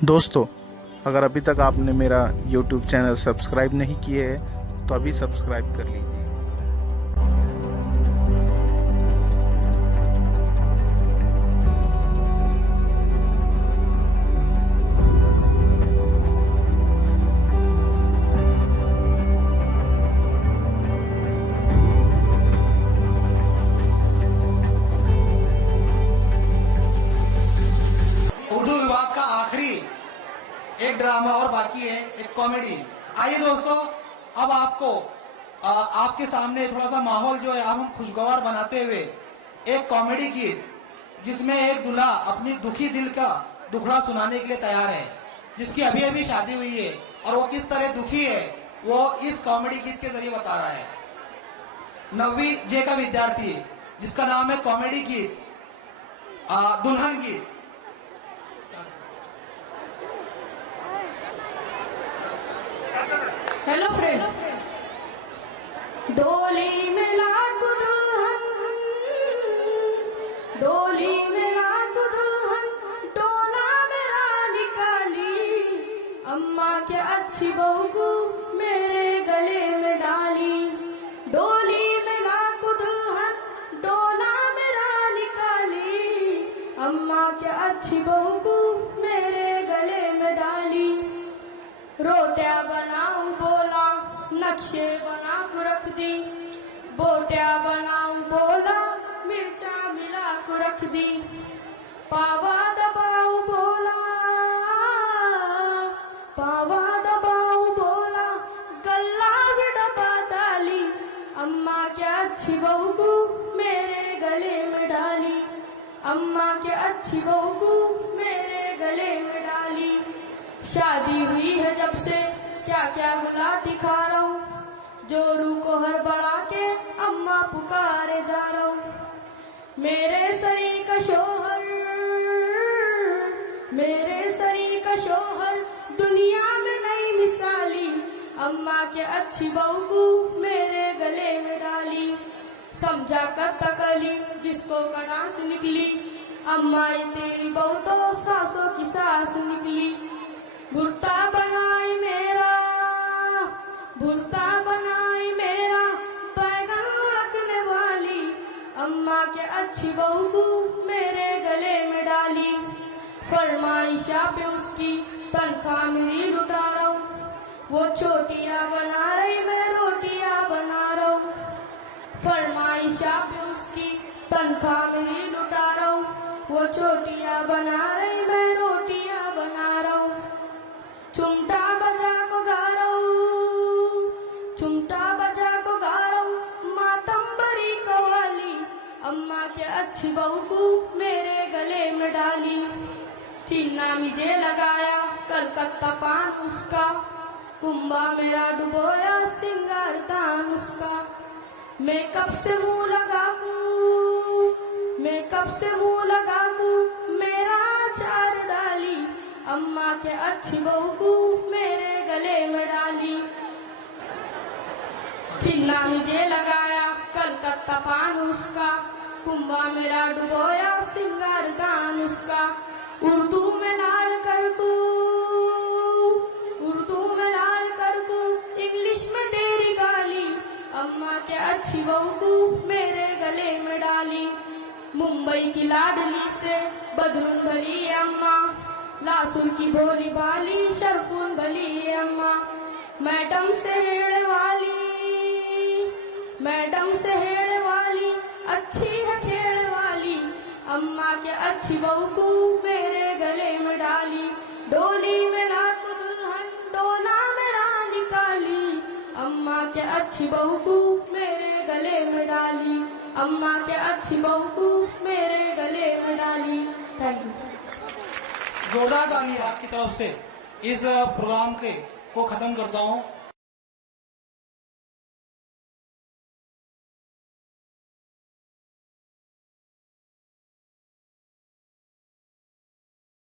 दोस्तों, अगर अभी तक आपने मेरा YouTube चैनल सब्सक्राइब नहीं किए है तो अभी सब्सक्राइब कर लीजिए। उर्दू विभाग का आखिरी एक ड्रामा और बाकी है, एक कॉमेडी। आइए दोस्तों, अब आपको आपके सामने थोड़ा सा माहौल जो है हम खुशगवार बनाते हुए एक कॉमेडी गीत, जिसमें एक दूल्हा अपनी दुखी दिल का दुखड़ा सुनाने के लिए तैयार है, जिसकी अभी अभी शादी हुई है और वो किस तरह दुखी है वो इस कॉमेडी गीत के जरिए बता रहा है। 9वीं जे का विद्यार्थी है जिसका नाम है कॉमेडी गीत दुल्हन गीत। हेलो फ्रेंड, डोली में लाख दुल्हन, डोली में लाख दुल्हन, डोला मेरा निकाली, अम्मा क्या अच्छी बहू को मेरे गले में डाली। डोली में लाख दुल्हन, डोला मेरा निकाली, अम्मा क्या अच्छी बहू को मेरे गले में डाली। रोटियां बनाऊं बोला, नक्शे बना कर रख दी, बोटियां बनाऊं बोला, मिर्चा मिला कर रख दी। पावा दबाऊं बोला, पावा दबाऊं बोला, गल्ला भी डबा डाली, अम्मा क्या अच्छी बहू को मेरे गले में डाली, अम्मा क्या अच्छी बहू को मेरे गले में डाली। शादी हुई है जब से क्या क्या गुलाटी खा रहा हूँ, जोरू को हर बढ़ा के अम्मा पुकारे जा रहा हूँ। मेरे सरी का शोहर, मेरे सरी का शोहर दुनिया में नहीं मिसाली, अम्मा के अच्छी बहू को मेरे गले में डाली। समझा कर तकली डिस्को का डांस निकली, अम्मा ये तेरी बहू तो सासों की सास निकली। भुर्ता बनाई मेरा, भुर्ता बनाई मेरा, बैगन उड़कने वाली, अम्मा के अच्छी बहू को मेरे गले में डाली। फरमाइशा पे उसकी तनख्वाह मेरी लुटा रहा हूँ, वो छोटियाँ बना रही मैं रोटियाँ बना रहा हूँ। फरमाइशा पे उसकी तनख्वाह मेरी लुटा रहा हूँ, वो छोटियाँ बना रही मैं रोटियाँ बना रहा हूँ। चुमटा बजा को गा रहा हूँ, चुमटा बजा को गा रहा हूँ, मातम बरी कवाली, अम्मा के अच्छी बहू को मेरे गले में डाली। चीना मुझे लगाया कलकत्ता पान उसका, कुंबा मेरा डुबोया सिंगार दान उसका। मेकअप से मुंह लगा कूं, मेकअप से मुंह लगा कूं, मेरा चार डाली, अम्मा के अच्छी बहू को मेरे गले में डाली। चिल्ला मुझे लगाया कलकत्ता पान उसका, कुंबा मेरा डुबोया सिंगार दान उसका। उर्दू में लाड़ कर कू, उर्दू में लाड़ कर कू, इंग्लिश में तेरी गाली, अम्मा के अच्छी बहू को मेरे गले में डाली। मुंबई की लाडली से बदरून भली अम्मा, लासुर की भोली भाली शरफून भली अम्मा। मैडम से हेड़े वाली, मैडम से हेड़े वाली, अच्छी है खेड़ वाली, अम्मा के अच्छी बहू को मेरे गले में डाली। डोली में लाख दुल्हन, डोला मेरा निकाली, अम्मा के अच्छी बहू को मेरे गले में डाली, अम्मा के अच्छी बहू को मेरे गले में डाली। Thank you. जोरदार ताली आपकी तरफ से इस प्रोग्राम को खत्म करता हूँ।